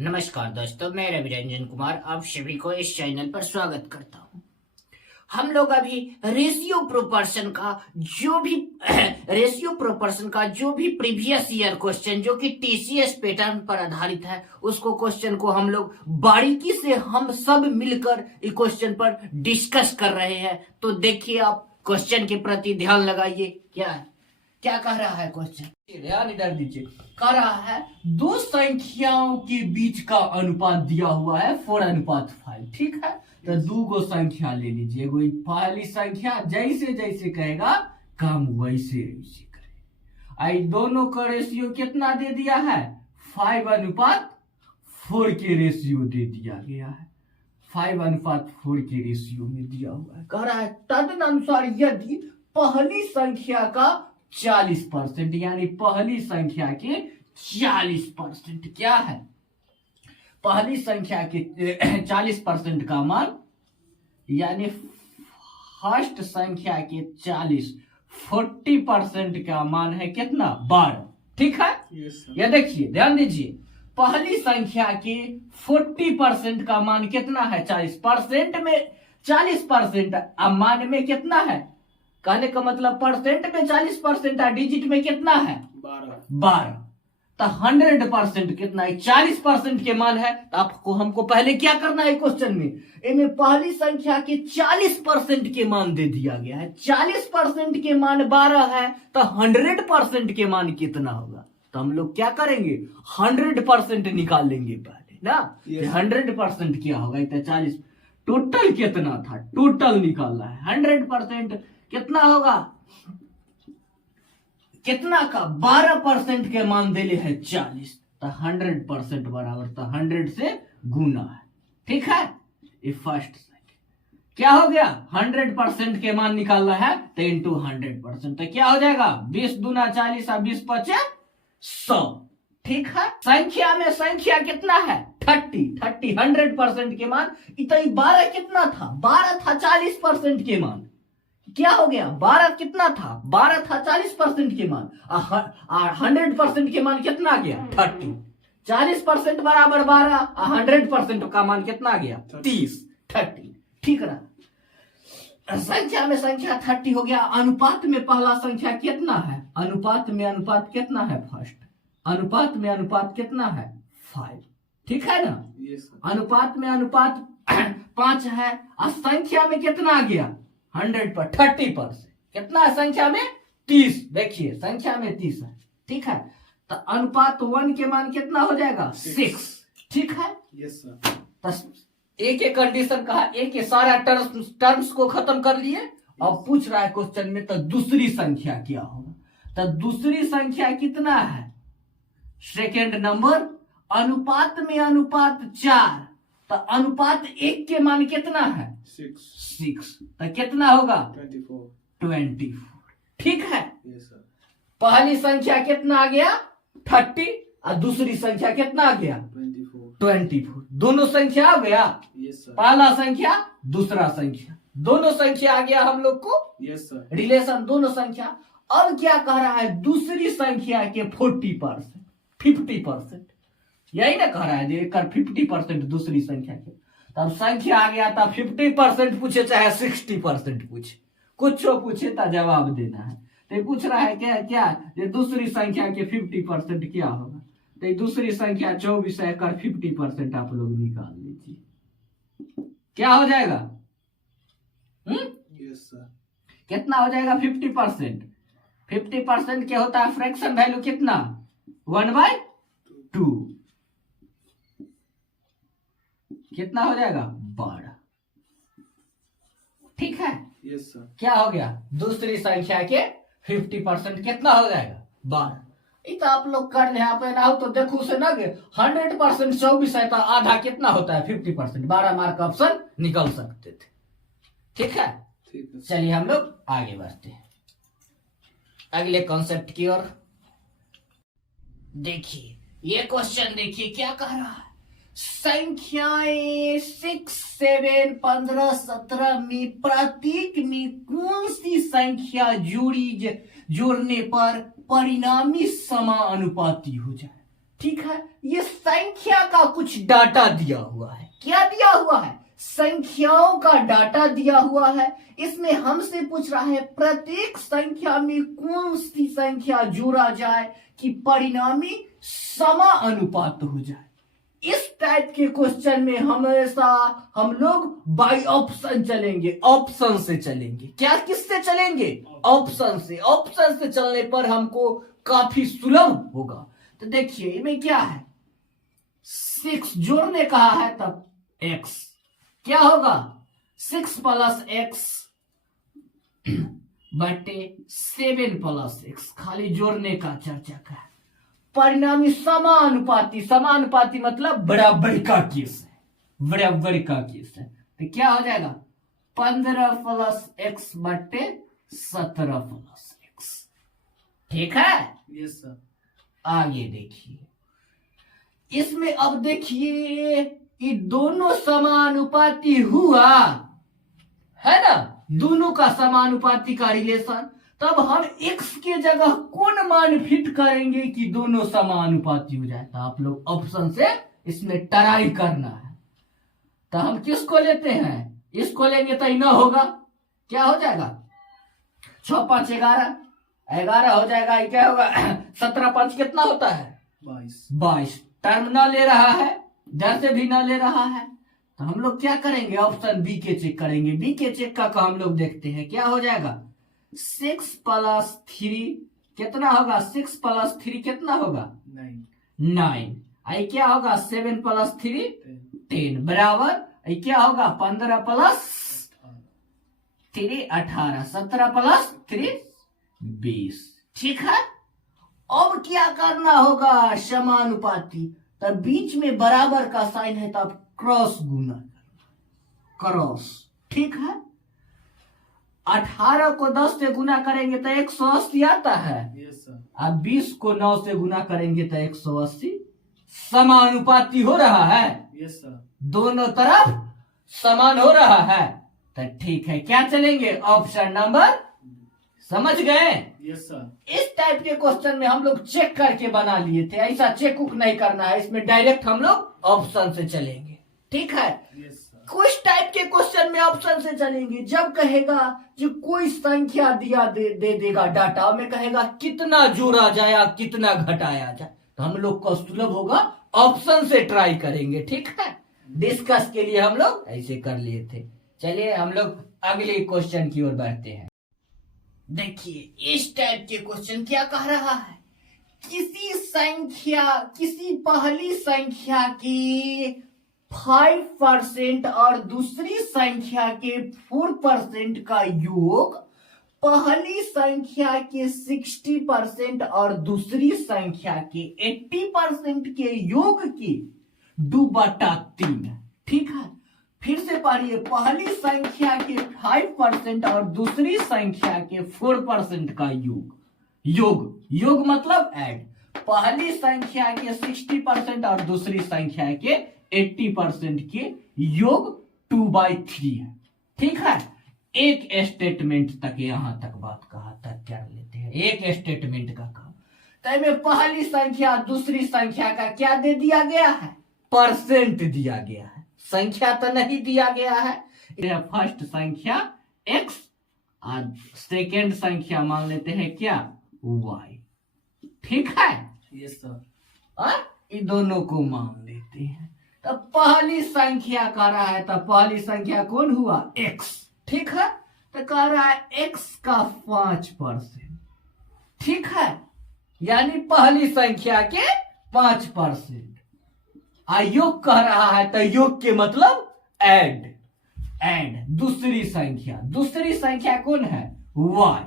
नमस्कार दोस्तों, मैं रवि रंजन कुमार आप सभी को इस चैनल पर स्वागत करता हूं। हम लोग अभी रेशियो प्रोपोर्शन का जो भी प्रीवियस ईयर क्वेश्चन जो कि टीसीएस पैटर्न पर आधारित है, उसको क्वेश्चन को हम लोग बारीकी से हम सब मिलकर इस क्वेश्चन पर डिस्कस कर रहे हैं। तो देखिए, आप क्वेश्चन के प्रति ध्यान लगाइए। क्या कह रहा है क्वेश्चन? ध्यान इधर दीजिए। कह रहा है दो संख्याओं के बीच का अनुपात दिया हुआ है 4:5। ठीक है, तो दो गो संख्या ले लीजिए। कोई पहली संख्या जैसे जैसे कहेगा काम वैसे वैसे करे। आई दोनों का रेशियो कितना दे दिया है? 5:4 के रेशियो दे दिया गया है। 5:4 के रेशियो में दिया हुआ है। कह रहा है तदनुसार यदि पहली संख्या का 40% यानी पहली संख्या के 40% क्या है? पहली संख्या के 40% का मान यानी फर्स्ट संख्या के 40% का मान है कितना? 12। ठीक है, ये देखिए, ध्यान दीजिए। पहली संख्या के 40% का मान कितना है? 40% में 40% मान में कितना है? कहने का मतलब परसेंट में 40% है, डिजिट में कितना है? 12। तो 100% कितना है? 40% के मान है। तो आपको हमको पहले क्या करना है क्वेश्चन में? इनमें पहली संख्या के 40% के मान दे दिया गया है। 40% के मान 12 है, तो 100% के मान कितना होगा? तो हम लोग क्या करेंगे? 100% निकाल लेंगे पहले ना। 100% क्या होगा? तो 40 टोटल कितना था? टोटल निकालना है। 100% कितना होगा? कितना का? 12% के मान देले है 40, तो 100% बराबर तो 100 से गुना है। ठीक है, ये फर्स्ट संख्या क्या हो गया? 100% के मान निकालना है तो इंटू 100%, तो क्या हो जाएगा? 20 दूना 40 और 20 पचे 100। ठीक है, संख्या में संख्या कितना है? 30। 100% के मान इतना 12 कितना था? 12 था 40% के मान। क्या हो गया? 12 कितना था? 12 था 40% के मान। 100% के मान कितना गया? 30। 40% बराबर 12, 100% का मान कितना गया? 30। ठीक रहा। संख्या में संख्या 30 हो गया। अनुपात में पहला संख्या कितना है? अनुपात में अनुपात कितना है? फर्स्ट अनुपात में अनुपात कितना है? 5। ठीक है ना। अनुपात में अनुपात 5 है। और संख्या में कितना आ गया? 100 पर 30%। कितना है संख्या में? 30। देखिए, संख्या में 30 है। ठीक है, तो अनुपात 1 के मान कितना हो जाएगा? 6। ठीक है, यस सर। तो एक एक कंडीशन कहा, एक के सारा टर्म्स को खत्म कर लिए। अब पूछ रहा है क्वेश्चन में, तो दूसरी संख्या क्या होगा? तो दूसरी संख्या कितना है? Second number. अनुपात में अनुपात 4, तो अनुपात 1 के मान कितना है? 6। तो कितना होगा? 24। ठीक है, पहली संख्या कितना आ गया? 30 और दूसरी संख्या कितना आ गया? 24। दोनों संख्या आ गया। पहला संख्या दूसरा संख्या, दोनों संख्या आ गया हम लोग को। रिलेशन दोनों संख्या। अब क्या कह रहा है? दूसरी संख्या के 40%, 50%, यही ना कह रहा है? 50% दूसरी संख्या के। तब संख्या आ गया था 50% पूछे चाहे 60% पूछे, कुछ पूछे तो जवाब देना है। तो पूछ रहा है क्या ये दूसरी संख्या के 50% क्या होगा? तो दूसरी संख्या 24 है, कर 50% आप लोग निकाल लीजिए। क्या हो जाएगा? Yes sir. कितना हो जाएगा? 50%। 50% क्या होता है? फ्रैक्शन वैल्यू कितना? 1/2। कितना हो जाएगा? 12। ठीक है, यस सर। क्या हो गया? दूसरी संख्या के 50% कितना हो जाएगा? 12। तो आप लोग कर ले आप ना हो तो देखो से ना 100% 24 है, तो आधा कितना होता है? 50%। 12 मार्क ऑप्शन निकल सकते थे। ठीक है, चलिए हम लोग आगे बढ़ते हैं अगले कॉन्सेप्ट की ओर। देखिए ये क्वेश्चन, देखिए क्या कह रहा है? संख्याएं 6, 7, 15, 17 में प्रत्येक में कौन सी संख्या जोड़ने पर परिणामी समानुपाती हो जाए? ठीक है, ये संख्या का कुछ डाटा दिया हुआ है। क्या दिया हुआ है? संख्याओं का डाटा दिया हुआ है। इसमें हमसे पूछ रहा है प्रत्येक संख्या में कौन सी संख्या जोड़ा जाए कि परिणामी समानुपात हो जाए। इस टाइप के क्वेश्चन में हमेशा हम लोग बाय ऑप्शन चलेंगे, ऑप्शन से चलेंगे। क्या किससे चलेंगे? ऑप्शन से। ऑप्शन से चलने पर हमको काफी सुलभ होगा। तो देखिए इनमें क्या है, 6 जोड़ने कहा है तब x क्या होगा, 6 प्लस एक्स बटे 7 प्लस एक्स, खाली जोड़ने का चर्चा का है। परिणामी समानुपाती, समानुपाती मतलब बराबरी का केस है, बराबरी का केस है। तो क्या हो जाएगा 15 प्लस एक्स बटे 17 प्लस एक्स। ठीक है? Yes sir. आगे देखिए, इसमें अब देखिए ये दोनों समानुपाती हुआ है ना, दोनों का समानुपाती का रिलेशन। तब हम x के जगह कौन मान फिट करेंगे कि दोनों समानुपाती हो जाए। तो आप लोग ऑप्शन से इसमें ट्राई करना है। तो हम किसको लेते हैं, इसको लेंगे तो न होगा, क्या हो जाएगा 6 5 11, 11 हो जाएगा। ये क्या होगा 17 5 कितना होता है 22। टर्म न ले रहा है, डर से भी न ले रहा है। तो हम लोग क्या करेंगे, ऑप्शन बी के चेक करेंगे। बी के चेक का हम लोग देखते हैं क्या हो जाएगा 6 प्लस 3 कितना होगा, 6 प्लस 3 कितना होगा 9। आई क्या होगा 7 प्लस 3 10 बराबर आई क्या होगा 15 प्लस 3 18, 17 प्लस 3 20। ठीक है, अब क्या करना होगा समानुपाती। तब बीच में बराबर का साइन है तो आप क्रॉस गुना, क्रॉस। ठीक है, 18 को 10 से गुना करेंगे तो 180 आता है। Yes sir. अब 20 को 9 से गुना करेंगे तो 180 समानुपाती हो रहा है। Yes sir. दोनों तरफ समान हो रहा है। तो ठीक है, क्या चलेंगे ऑप्शन नंबर, समझ गए? Yes sir. इस टाइप के क्वेश्चन में हम लोग चेक करके बना लिए थे, ऐसा चेक उक नहीं करना है। इसमें डायरेक्ट हम लोग ऑप्शन से चलेंगे। ठीक है, यस सर। कुछ टाइप के क्वेश्चन में ऑप्शन से चलेंगे जब कहेगा जो कोई संख्या दिया दे देगा डाटा में, कहेगा कितना जोड़ा जाए कितना घटाया जाए। तो हम लोग को सुलभ होगा, ऑप्शन से ट्राई करेंगे। ठीक है, डिस्कस के लिए हम लोग ऐसे कर लिए थे। चलिए हम लोग अगले क्वेश्चन की ओर बढ़ते हैं। देखिए इस टाइप के क्वेश्चन क्या कह रहा है, किसी संख्या, किसी पहली संख्या की 5% और दूसरी संख्या के 4% का योग पहली संख्या के 60% और दूसरी संख्या के 80% के योग की 2/3। ठीक है, फिर से पढ़िए, पहली संख्या के 5% और दूसरी संख्या के 4% का योग, योग योग मतलब ऐड। पहली संख्या के 60% और दूसरी संख्या के 80% के योग 2/3 है। ठीक है, एक स्टेटमेंट तक यहां तक बात कहा तक कर लेते हैं, एक स्टेटमेंट का काम। तो में पहली संख्या दूसरी संख्या का क्या दे दिया गया है, परसेंट दिया गया है, संख्या तो नहीं दिया गया है। फर्स्ट संख्या x और सेकेंड संख्या मान लेते हैं क्या y। ठीक है, यस सर। और इन दोनों को मान लेते हैं। तो पहली संख्या कह रहा है, तो पहली संख्या कौन हुआ x। ठीक है, तो कह रहा है x का 5%। ठीक है, यानी पहली संख्या के 5%। योग कह रहा है तो योग के मतलब ऐड, ऐड दूसरी संख्या कौन है y,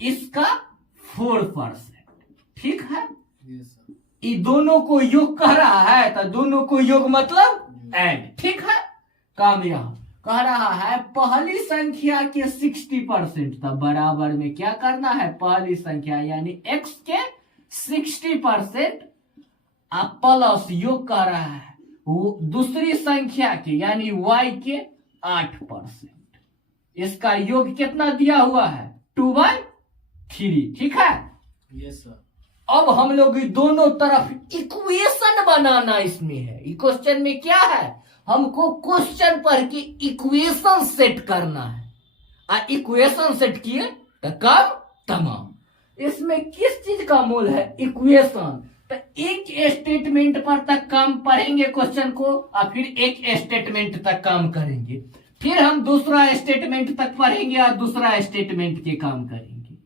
इसका 4%। ठीक है, यस सर। ये दोनों को योग कह रहा है तो दोनों को योग मतलब ऐड। ठीक है, काम यहां कह रहा है पहली संख्या के 60%, तो बराबर में क्या करना है, पहली संख्या यानी x के 60% प्लस योग कर रहा है वो दूसरी संख्या के यानी y के 8%। इसका योग कितना दिया हुआ है 2/3। ठीक है, यस सर। अब हम लोग दोनों तरफ इक्वेशन बनाना इसमें है। क्वेश्चन में क्या है, हमको क्वेश्चन पर की इक्वेशन सेट करना है। इक्वेशन सेट किए तो काम तमाम। इसमें किस चीज का मूल है, इक्वेशन। तो एक स्टेटमेंट पर तक काम पढ़ेंगे क्वेश्चन को और फिर एक स्टेटमेंट तक काम करेंगे, फिर हम दूसरा स्टेटमेंट तक पढ़ेंगे और दूसरा स्टेटमेंट के काम करेंगे।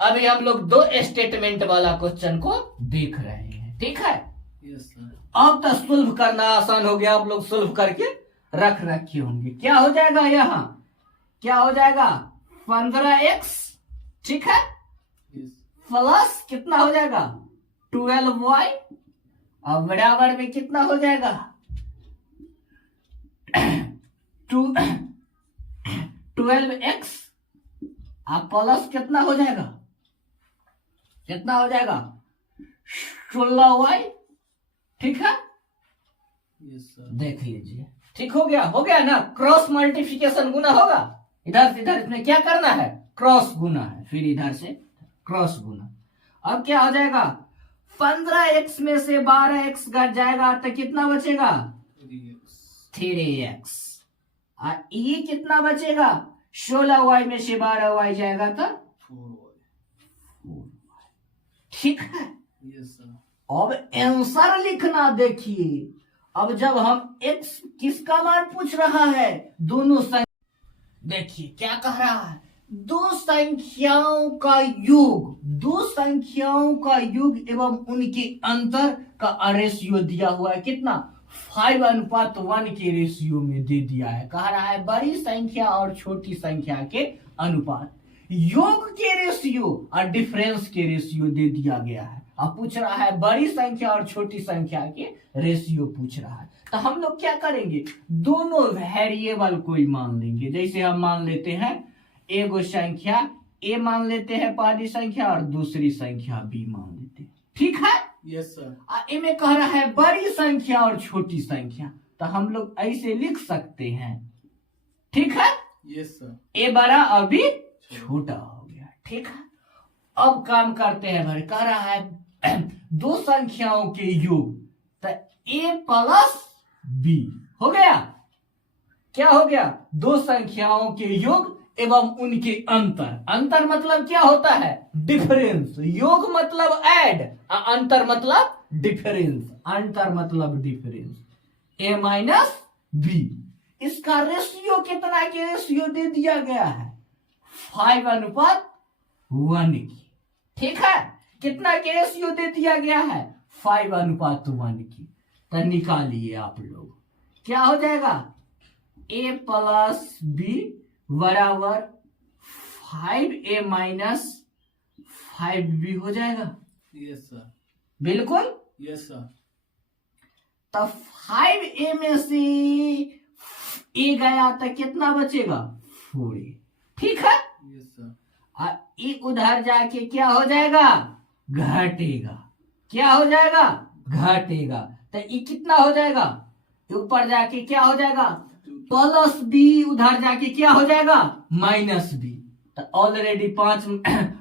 अभी हम लोग 2 स्टेटमेंट वाला क्वेश्चन को देख रहे हैं, ठीक है। Yes sir. अब तो सोल्व करना आसान हो गया, आप लोग सोल्व करके रख रखे होंगे। क्या हो जाएगा यहाँ, क्या हो जाएगा 15x, ठीक है, यस प्लस कितना हो जाएगा 12y और बराबर में कितना हो जाएगा 12x और प्लस कितना हो जाएगा, कितना हो जाएगा 16y, ठीक है। Yes sir. देख लीजिए, ठीक हो गया ना। क्रॉस मल्टीप्लिकेशन गुना होगा, इधर से इधर इसमें क्या करना है, क्रॉस गुना है, फिर इधर से क्रॉस गुना। अब क्या हो जाएगा 15x में से 12x घट जाएगा तो कितना बचेगा 3x। और ये कितना बचेगा 16y में से 12y जाएगा तो 4y, ठीक है। Yes sir. अब आंसर लिखना देखिए। अब जब हम x किसका मान पूछ रहा है, दोनों संख्या, देखिए क्या कह रहा है, दो संख्याओं का योग, दो संख्याओं का योग एवं उनके अंतर का रेशियो दिया हुआ है। कितना 5:1 के रेशियो में दे दिया है। कह रहा है बड़ी संख्या और छोटी संख्या के अनुपात, योग के रेशियो और डिफरेंस के रेशियो दे दिया गया है। अब पूछ रहा है बड़ी संख्या और छोटी संख्या के रेशियो पूछ रहा है। तो हम लोग क्या करेंगे, दोनों वेरिएबल को ही मान लेंगे। जैसे हम मान लेते हैं एगो संख्या ए मान लेते हैं पहली संख्या और दूसरी संख्या बी मान लेते हैं, ठीक है। Yes sir. ए में कह रहा है बड़ी संख्या और छोटी संख्या, तो हम लोग ऐसे लिख सकते हैं, ठीक है। Yes sir. ए बड़ा और बी छोटा हो गया, ठीक है। अब काम करते हैं भाई, कह रहा है दो संख्याओं के योग, तो ए प्लस बी हो गया। क्या हो गया, दो संख्याओं के योग एवं उनके अंतर। अंतर मतलब क्या होता है, डिफरेंस। योग मतलब ऐड, अंतर मतलब डिफरेंस। अंतर मतलब डिफरेंस, ए माइनस बी। इसका रेशियो कितना के रेशियो दे दिया गया है 5:1 की, ठीक है। कितना के रेशियो दे दिया गया है 5:1 की। तो निकालिए आप लोग, क्या हो जाएगा a प्लस बी बराबर 5a माइनस 5b हो जाएगा। Yes sir. बिल्कुल। Yes sir. तो 5a में से a गया तो कितना बचेगा 4a, ठीक है। Yes sir. और ए उधर जाके क्या हो जाएगा, घटेगा। क्या हो जाएगा, घटेगा। तो ये कितना हो जाएगा, ऊपर जाके क्या हो जाएगा प्लस बी, उधर जाके क्या हो जाएगा माइनस बी। तो ऑलरेडी 5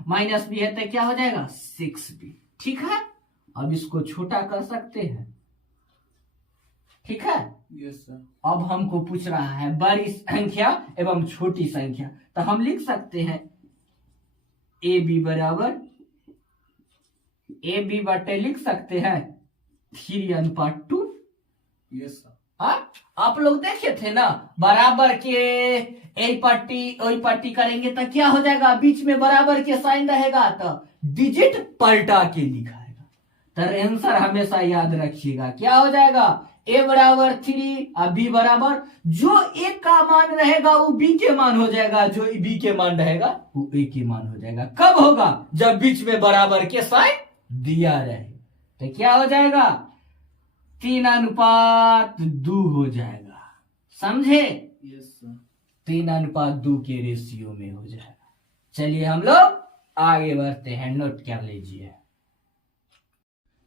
माइनस बी है तो क्या हो जाएगा 6b, ठीक है। अब इसको छोटा कर सकते हैं, ठीक है। Yes sir. अब हमको पूछ रहा है बड़ी संख्या एवं छोटी संख्या, तो हम लिख सकते हैं ए बी बराबर, ए बी बटे लिख सकते हैं 3:2। Yes sir. आप लोग देखे थे ना, बराबर के ए पट्टी ओई पट्टी करेंगे तो क्या हो जाएगा, बीच में बराबर के साइन रहेगा तो डिजिट पलटा के लिखाएगा। तो आंसर हमेशा याद रखिएगा, क्या हो जाएगा a बराबर 3 और b बराबर, जो a का मान रहेगा वो b के मान हो जाएगा, जो b के मान रहेगा वो a के मान हो जाएगा। कब होगा, जब बीच में बराबर के साइन दिया रहे। तो क्या हो जाएगा 3:2 हो जाएगा, समझे। Yes sir. 3:2 के रेशियो में हो जाएगा। चलिए हम लोग आगे बढ़ते हैं, नोट कर लीजिए।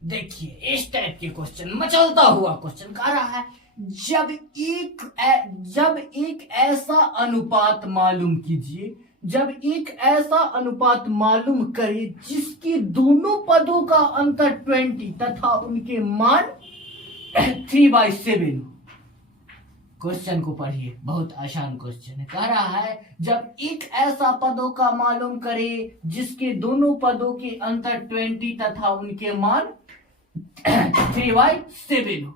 देखिए इस टाइप के क्वेश्चन, मचलता हुआ क्वेश्चन कह रहा है जब एक ऐसा अनुपात मालूम कीजिए जब एक ऐसा अनुपात मालूम करे जिसकी दोनों पदों का अंतर 20 तथा उनके मान 3/7 हो। क्वेश्चन को पढ़िए, बहुत आसान क्वेश्चन है। कह रहा है जब एक ऐसा पदों का मालूम करे जिसके दोनों पदों के अंतर 20 तथा उनके मान 3/7 हो।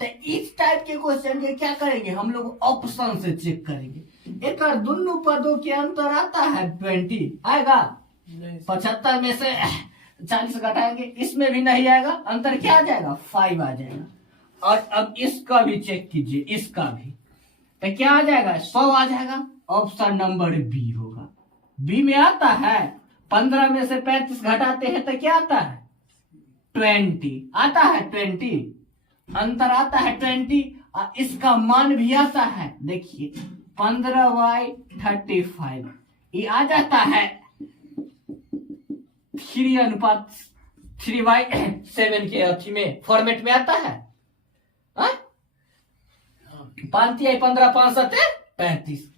तो इस टाइप के क्वेश्चन के क्या करेंगे हम लोग, ऑप्शन से चेक करेंगे। एक दोनों पदों के अंतर आता है 20, आएगा? नहीं सर। 75 में से 40 घटाएंगे, इसमें भी नहीं आएगा, अंतर क्या आ जाएगा, 5 आ जाएगा। और अब इसका भी चेक कीजिए, इसका भी तो क्या आ जाएगा, 100 आ जाएगा। ऑप्शन नंबर बी होगा। बी में आता है 15 में से 35 घटाते हैं तो क्या आता है, 20 आता है, 20 अंतर आता है 20। और इसका मान भी आता है, देखिए 15/35 ये आ जाता है 3:3/7 के अथी में फॉर्मेट में आता है। 5×15 5 7 35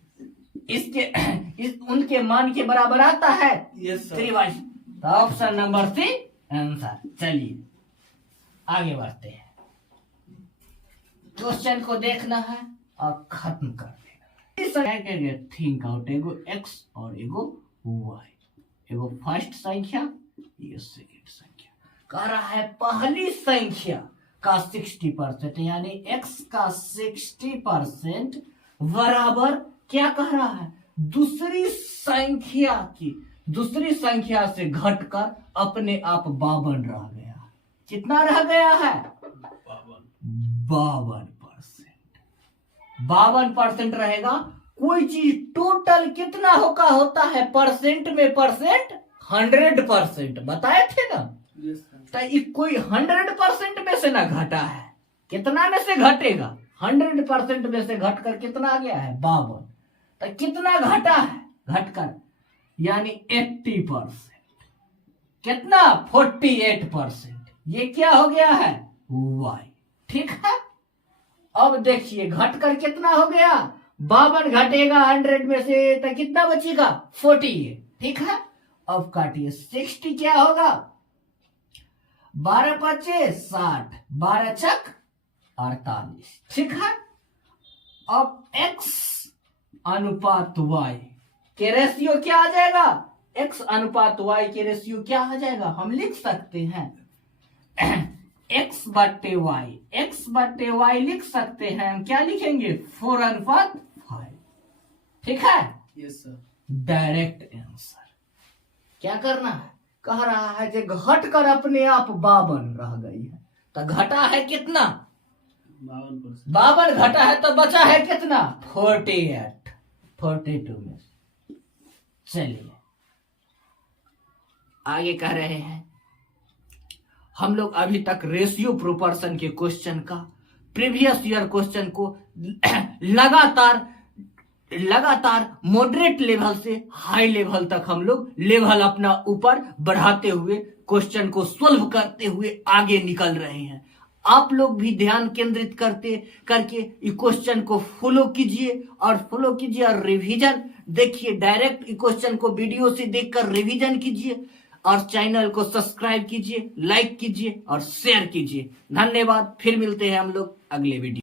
इसके उनके मान के बराबर आता है यस सर। 3/। तो ऑप्शन नंबर सी आंसर। चलिए आगे बढ़ते हैं। क्वेश्चन को देखना है और खत्म कर देना। थिंक आउट, एगो एक्स और एगो वाई। एगो फर्स्ट संख्या, ये सेकंड संख्या। कह रहा है पहली संख्या का 60% यानी एक्स का 60% बराबर क्या कह रहा है, दूसरी संख्या से घटकर अपने आप 52 रह गया। कितना रह गया है, 52%। 52% रहेगा। कोई चीज टोटल कितना होता है परसेंट में, परसेंट 100%। बताए थे ना, यस सर। तो ये कोई 100% में से ना घटा है। कितना में से घटेगा, 100% में से घटकर कितना आ गया है, 52। तो कितना घटा है, घटकर यानी 80%। कितना, 48%। ये क्या हो गया है, वाई। ठीक है। अब देखिए घटकर कितना हो गया, 52 घटेगा 100 में से तो कितना बचेगा, 40। ठीक है। अब काटिए, 60 क्या होगा, 12 × 5 = 60, 12 × 6 = 48। ठीक है। अब x अनुपात y के रेशियो क्या आ जाएगा, x अनुपात y के रेशियो क्या आ जाएगा, हम लिख सकते हैं x/y लिख सकते हैं। हम क्या लिखेंगे, 4:5। ठीक है। Yes sir. Direct answer. क्या करना है, कह रहा है कि घट कर अपने आप 52 रह गई है। तो घटा है कितना, 52%। 52 घटा है तो बचा है कितना, 48, 42 में। चलिए आगे कह रहे हैं, हम लोग अभी तक रेशियो प्रोपोर्शन के क्वेश्चन का, प्रीवियस ईयर क्वेश्चन को लगातार मॉडरेट लेवल से हाई लेवल तक हम लोग लेवल अपना ऊपर बढ़ाते हुए क्वेश्चन को सोल्व करते हुए आगे निकल रहे हैं। आप लोग भी ध्यान केंद्रित करके इस क्वेश्चन को फॉलो कीजिए और रिवीजन देखिए। डायरेक्ट इस क्वेश्चन को वीडियो से देखकर रिवीजन कीजिए और चैनल को सब्सक्राइब कीजिए, लाइक कीजिए और शेयर कीजिए। धन्यवाद। फिर मिलते हैं हम लोग अगले वीडियो।